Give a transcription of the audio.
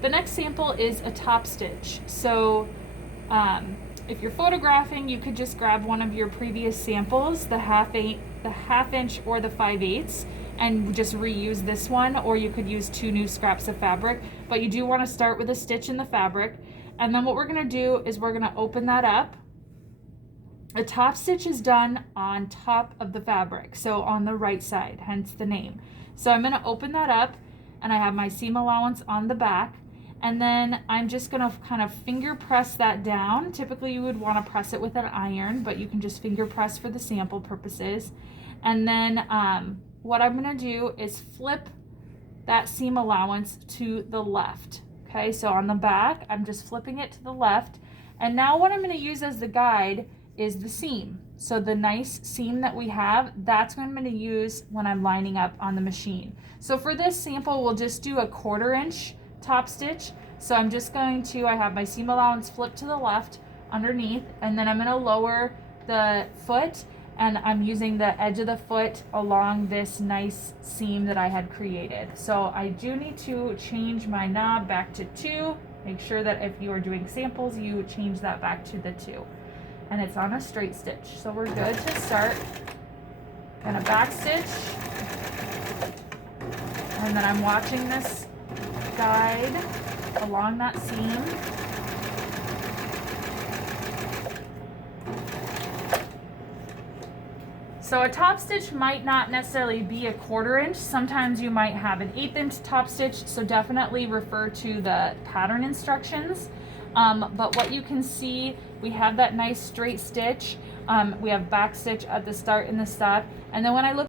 The next sample is a top stitch. So if you're photographing, you could just grab one of your previous samples, the half inch or the 5/8, and just reuse this one, or you could use 2 new scraps of fabric, but you do want to start with a stitch in the fabric. And then what we're going to do is we're going to open that up. A top stitch is done on top of the fabric, so on the right side, hence the name. So I'm going to open that up, and I have my seam allowance on the back, and then I'm just going to kind of finger press that down. Typically you would want to press it with an iron, but you can just finger press for the sample purposes. And then what I'm going to do is flip that seam allowance to the left. Okay, so on the back, I'm just flipping it to the left. And now what I'm going to use as the guide is the seam. So the nice seam that we have, that's what I'm going to use when I'm lining up on the machine. So for this sample, we'll just do a 1/4 inch top stitch. So I'm just going to, I have my seam allowance flipped to the left underneath, and then I'm going to lower the foot, and I'm using the edge of the foot along this nice seam that I had created. So I do need to change my knob back to 2. Make sure that if you are doing samples, you change that back to the 2. And it's on a straight stitch. So we're good to start. Gonna back stitch. And then I'm watching this guide along that seam. So a top stitch might not necessarily be a 1/4 inch. Sometimes you might have an 1/8 inch top stitch, so definitely refer to the pattern instructions. But what you can see, we have that nice straight stitch. We have back stitch at the start and the stop. And then when I look